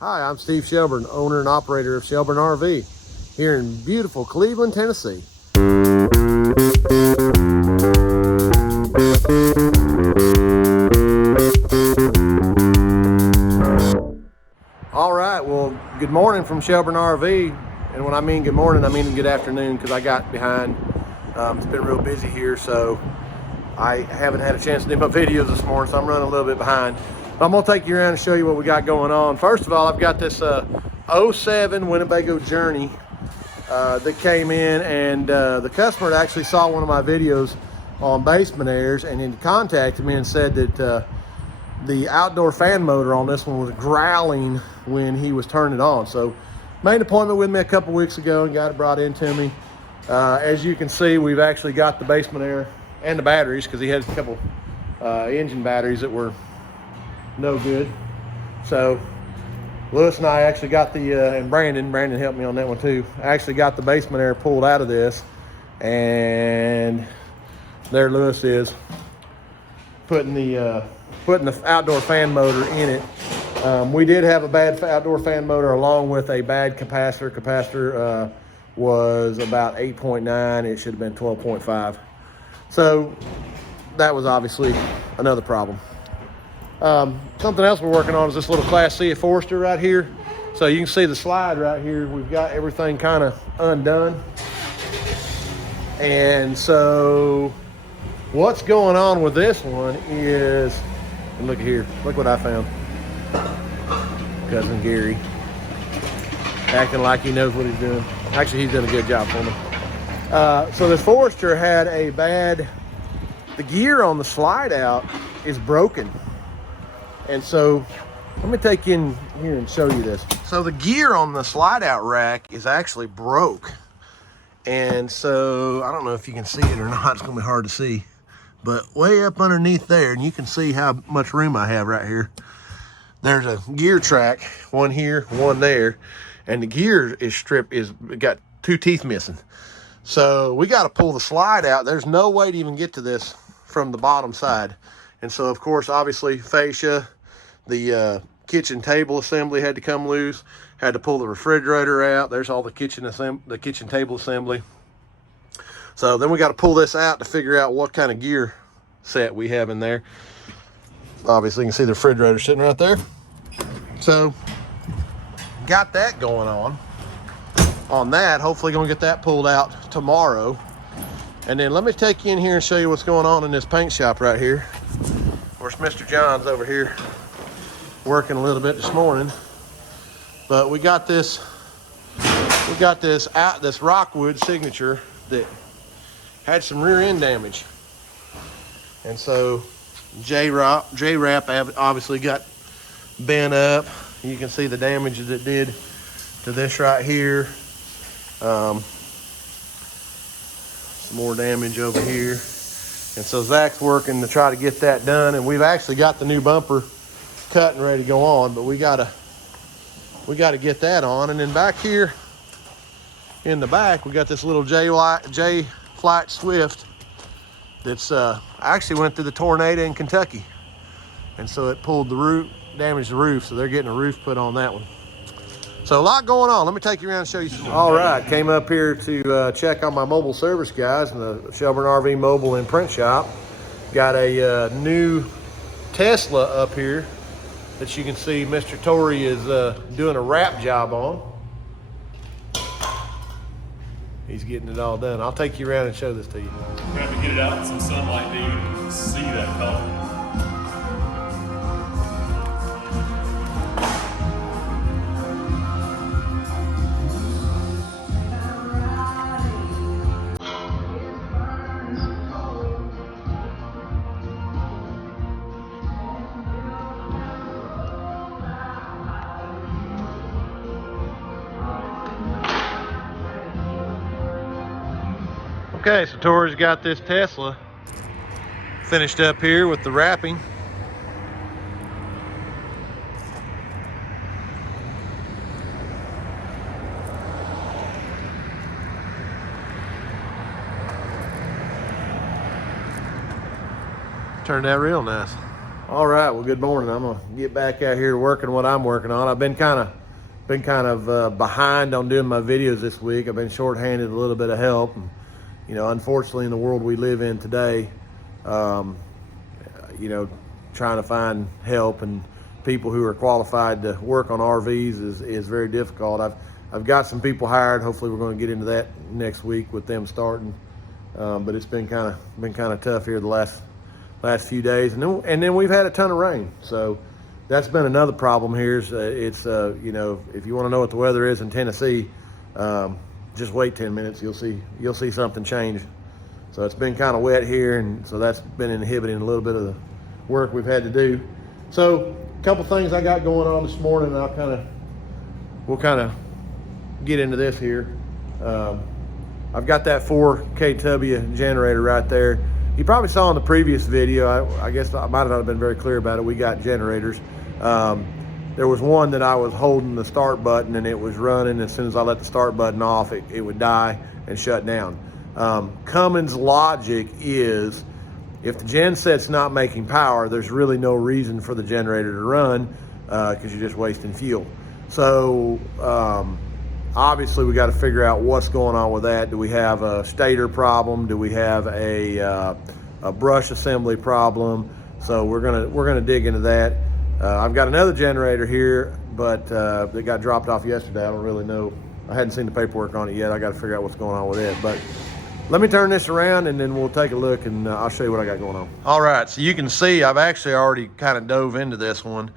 Hi, I'm Steve Shelburne, owner and operator of Shelburne RV here in beautiful Cleveland, Tennessee. All right, well, good morning from Shelburne RV. And when I mean good morning, I mean good afternoon because I got behind. It's been real busy here, so I haven't had a chance to do my videos this morning, so I'm running a little bit behind. But I'm gonna take you around and show you what we got going on. First of all, I've got this 07 Winnebago Journey that came in, and the customer actually saw one of my videos on Basement Airs and then contacted me and said that the outdoor fan motor on this one was growling when he was turning it on. So made an appointment with me a couple weeks ago and got it brought in to me. As you can see, we've actually got the Basement Air and the batteries, because he had a couple engine batteries that were no good. So Lewis and I actually got the, and Brandon helped me on that one too. I actually got the Basement Air pulled out of this, and there Lewis is putting the outdoor fan motor in it. We did have a bad outdoor fan motor along with a bad capacitor. Capacitor was about 8.9. It should have been 12.5. So that was obviously another problem. Something else we're working on is this little Class C of Forester right here. So you can see the slide right here. We've got everything kind of undone. And so what's going on with this one is, and look here, look what I found. Cousin Gary, acting like he knows what he's doing. Actually, he's done a good job for me. So this Forester had a bad, the gear on the slide out is broken. And so let me take you in here and show you this. So the gear on the slide out rack is actually broke. And so I don't know if you can see it or not, it's gonna be hard to see, but way up underneath there, and you can see how much room I have right here. There's a gear track, one here, one there, and the gear is got two teeth missing. So we got to pull the slide out. There's no way to even get to this from the bottom side. And so, of course, obviously, fascia, the kitchen table assembly had to come loose. Had to pull the refrigerator out. There's all the kitchen table assembly. So then we got to pull this out to figure out what kind of gear set we have in there. Obviously, you can see the refrigerator sitting right there. So, got that going on that. Hopefully gonna get that pulled out tomorrow. And then let me take you in here and show you what's going on in this paint shop right here. Of course, Mr. John's over here working a little bit this morning. But we got this Rockwood Signature that had some rear end damage. And so J-Wrap obviously got bent up. You can see the damage that it did to this right here. Some more damage over here. And so Zach's working to try to get that done, and we've actually got the new bumper cut and ready to go on, but we gotta get that on. And then back here in the back, we got this little J Flight Swift that's actually went through the tornado in Kentucky, and so it pulled the roof, damaged the roof, so they're getting a roof put on that one. So a lot going on. Let me take you around and show you some more. All right, came up here to check on my mobile service guys in the Shelburne RV Mobile and Print Shop. Got a new Tesla up here that you can see Mr. Torrey is doing a wrap job on. He's getting it all done. I'll take you around and show this to you. We're going to get it out in some sunlight, dude, and see that color. Okay, so Torrey's got this Tesla finished up here with the wrapping. Turned out real nice. All right, well, good morning. I'm gonna get back out here working what I'm working on. I've been kind of behind on doing my videos this week. I've been shorthanded a little bit of help. And, you know, unfortunately, in the world we live in today, you know, trying to find help and people who are qualified to work on RVs is very difficult. I've got some people hired. Hopefully, we're going to get into that next week with them starting. But it's been kind of tough here the last few days, and then we've had a ton of rain, so that's been another problem here. It's you know, if you want to know what the weather is in Tennessee, just wait 10 minutes, you'll see something change. So it's been kind of wet here, and so that's been inhibiting a little bit of the work we've had to do. So a couple things I got going on this morning, and we'll kind of get into this here. I've got that 4 kW generator right there. You probably saw in the previous video, I guess I might not have been very clear about it. We got generators. There was one that I was holding the start button and it was running. As soon as I let the start button off, it would die and shut down. Cummins logic is if the genset's not making power, there's really no reason for the generator to run because you're just wasting fuel. So obviously we got to figure out what's going on with that. Do we have a stator problem? Do we have a brush assembly problem? So we're gonna dig into that. I've got another generator here, but that got dropped off yesterday. I don't really know. I hadn't seen the paperwork on it yet. I got to figure out what's going on with it. But let me turn this around and then we'll take a look and I'll show you what I got going on. All right, so you can see I've actually already kind of dove into this one.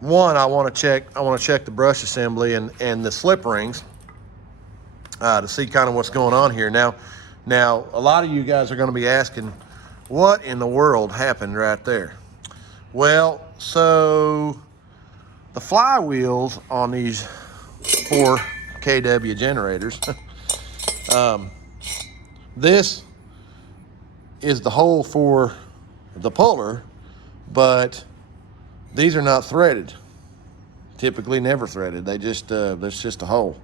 One, I want to check the brush assembly and the slip rings to see kind of what's going on here. Now, a lot of you guys are going to be asking, what in the world happened right there? Well, so the flywheels on these 4 kW generators, this is the hole for the puller, but these are not threaded. Typically never threaded. They just there's just a hole.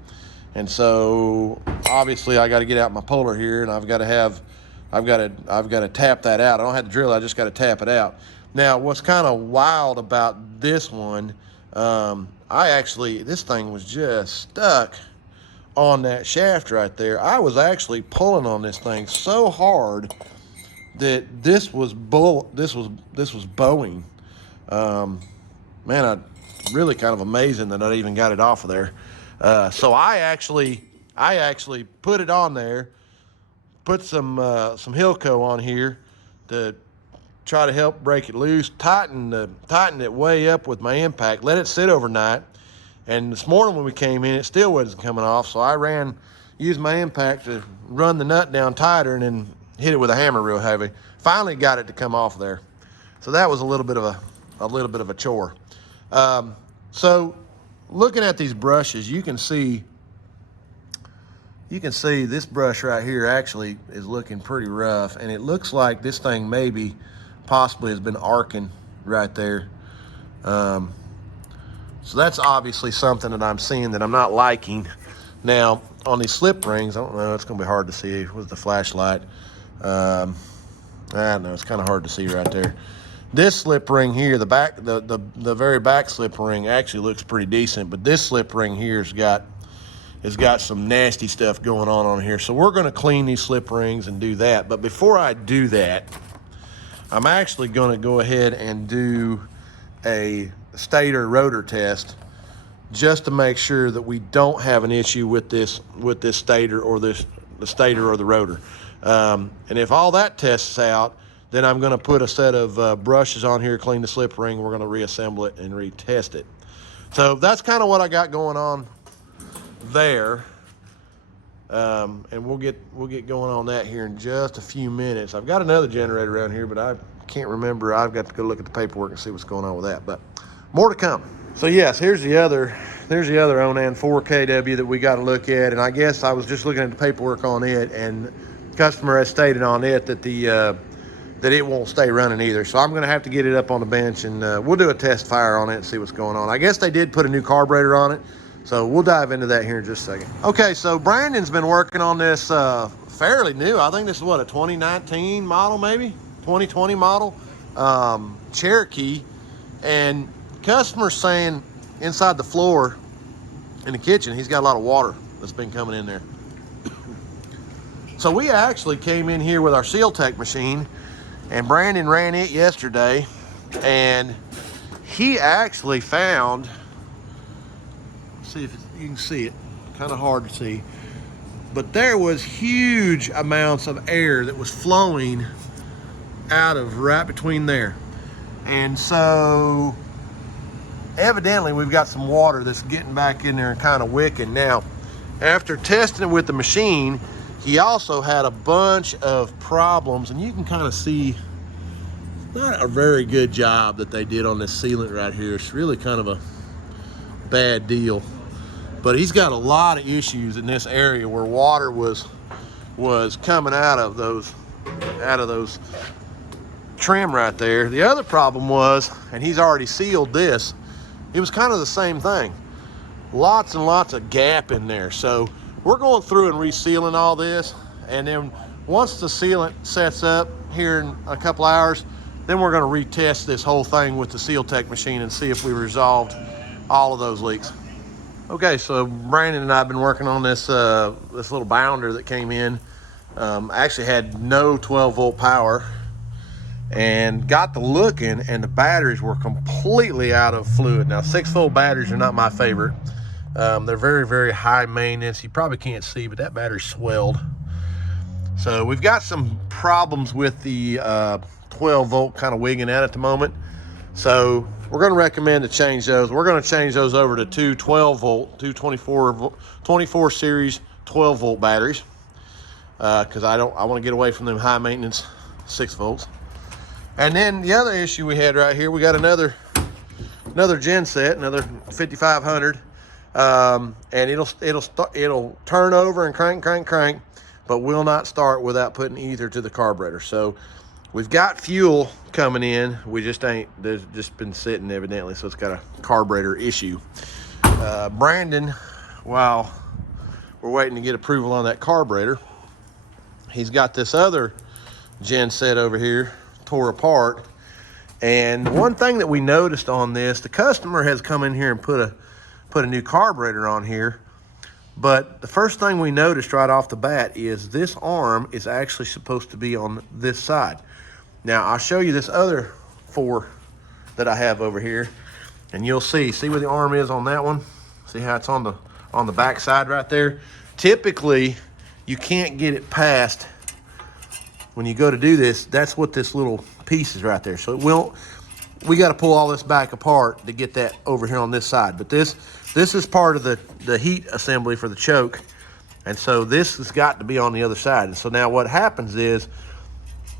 And so obviously I got to get out my puller here, and I've got to tap that out. I don't have to drill. I just got to tap it out. Now, what's kind of wild about this one, this thing was just stuck on that shaft right there. I was actually pulling on this thing so hard that this was bowing. Man, I really kind of amazing that I even got it off of there. So I actually put it on there, put some Hilco on here to try to help break it loose, tighten it way up with my impact, let it sit overnight. And this morning when we came in, it still wasn't coming off. So I used my impact to run the nut down tighter and then hit it with a hammer real heavy. Finally got it to come off there. So that was a little bit of a chore. So looking at these brushes, you can see this brush right here actually is looking pretty rough, and it looks like this thing possibly has been arcing right there. So that's obviously something that I'm seeing that I'm not liking. Now on these slip rings, I don't know, it's gonna be hard to see with the flashlight. I don't know, it's kind of hard to see right there. This slip ring here, the very back slip ring actually looks pretty decent, but this slip ring here has got some nasty stuff going on here. So we're going to clean these slip rings and do that. But before I do that, I'm actually going to go ahead and do a stator rotor test just to make sure that we don't have an issue with this stator or the stator or the rotor. And if all that tests out, then I'm going to put a set of brushes on here, clean the slip ring. We're going to reassemble it and retest it. So that's kind of what I got going on there. And we'll get going on that here in just a few minutes. I've got another generator around here, but I can't remember. I've got to go look at the paperwork and see what's going on with that. But more to come. So yes, here's the other Onan 4 kW that we got to look at. And I guess I was just looking at the paperwork on it, and the customer has stated on it that that it won't stay running either. So I'm going to have to get it up on the bench, and we'll do a test fire on it and see what's going on. I guess they did put a new carburetor on it, so we'll dive into that here in just a second. Okay, so Brandon's been working on this fairly new. I think this is what, a 2019 model maybe? 2020 model Cherokee, and customer's saying inside the floor in the kitchen he's got a lot of water that's been coming in there. So we actually came in here with our Seal-Tech machine, and Brandon ran it yesterday, and he actually found, see if you can see it, kind of hard to see, but there was huge amounts of air that was flowing out of right between there. And so evidently we've got some water that's getting back in there and kind of wicking. Now, after testing it with the machine, he also had a bunch of problems, and you can kind of see not a very good job that they did on this sealant right here. It's really kind of a bad deal. But he's got a lot of issues in this area where water was coming out of those trim right there. The other problem was, and he's already sealed this, it was kind of the same thing. Lots and lots of gap in there. So we're going through and resealing all this, and then once the sealant sets up here in a couple hours, then we're going to retest this whole thing with the Seal-Tech machine and see if we resolved all of those leaks. Okay, so Brandon and I have been working on this this little bounder that came in. Actually had no 12-volt power, and got to looking, and the batteries were completely out of fluid. Now, 6-volt batteries are not my favorite. They're very, very high maintenance. You probably can't see, but that battery swelled. So we've got some problems with the 12-volt kind of wigging out at the moment. So we're going to recommend to change those. We're going to change those over to two 12-volt, two 24 series 12-volt batteries, because I want to get away from them high maintenance 6 volts. And then the other issue we had right here, we got another gen set, another 5500, and it'll turn over and crank, but will not start without putting ether to the carburetor. So we've got fuel coming in. We just ain't, there's just been sitting evidently, so it's got a carburetor issue. Brandon, while we're waiting to get approval on that carburetor, he's got this other gen set over here tore apart. And one thing that we noticed on this, the customer has come in here and put a new carburetor on here, but the first thing we noticed right off the bat is this arm is actually supposed to be on this side. Now, I'll show you this other 4 that I have over here, and you'll see where the arm is on that one. See how it's on the back side right there? Typically, you can't get it past, when you go to do this, that's what this little piece is right there. So we got to pull all this back apart to get that over here on this side. But this is part of the heat assembly for the choke, and so this has got to be on the other side. And so now what happens is,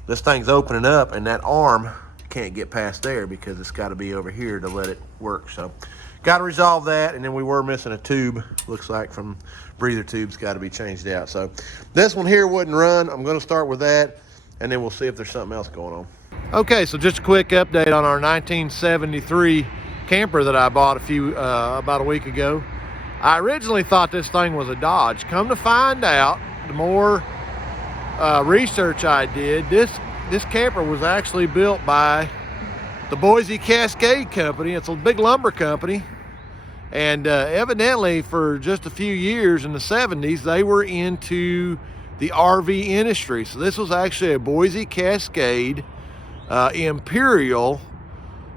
this thing's opening up, and that arm can't get past there because it's got to be over here to let it work. So got to resolve that. And then we were missing a tube, looks like, from breather tubes, got to be changed out. So this one here wouldn't run. I'm going to start with that, and then we'll see if there's something else going on. Okay, so just a quick update on our 1973 camper that I bought about a week ago. I originally thought this thing was a Dodge. Come to find out, the more research I did, this camper was actually built by the Boise Cascade Company. It's a big lumber company, and evidently for just a few years in the 70s they were into the RV industry. So this was actually a Boise Cascade Imperial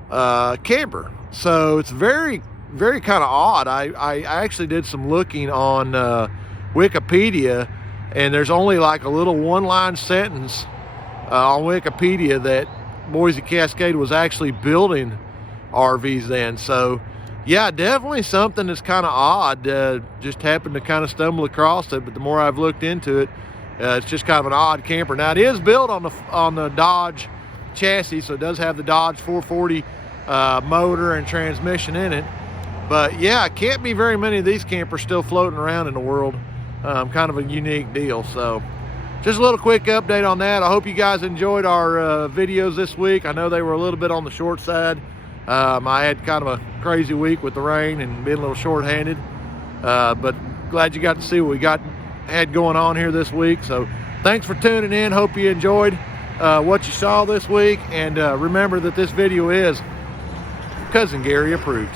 camper. So it's very, very kind of odd. I actually did some looking on Wikipedia, and there's only like a little one-line sentence on Wikipedia that Boise Cascade was actually building RVs then. So yeah, definitely something that's kind of odd. Just happened to kind of stumble across it, but the more I've looked into it, it's just kind of an odd camper. Now it is built on the Dodge chassis, so it does have the Dodge 440 motor and transmission in it. But yeah, can't be very many of these campers still floating around in the world. Kind of a unique deal. So just a little quick update on that. I hope you guys enjoyed our videos this week. I know they were a little bit on the short side. I had kind of a crazy week with the rain and being a little short-handed, but glad you got to see what we had going on here this week. So thanks for tuning in. Hope you enjoyed, what you saw this week, and remember that this video is Cousin Gary approved.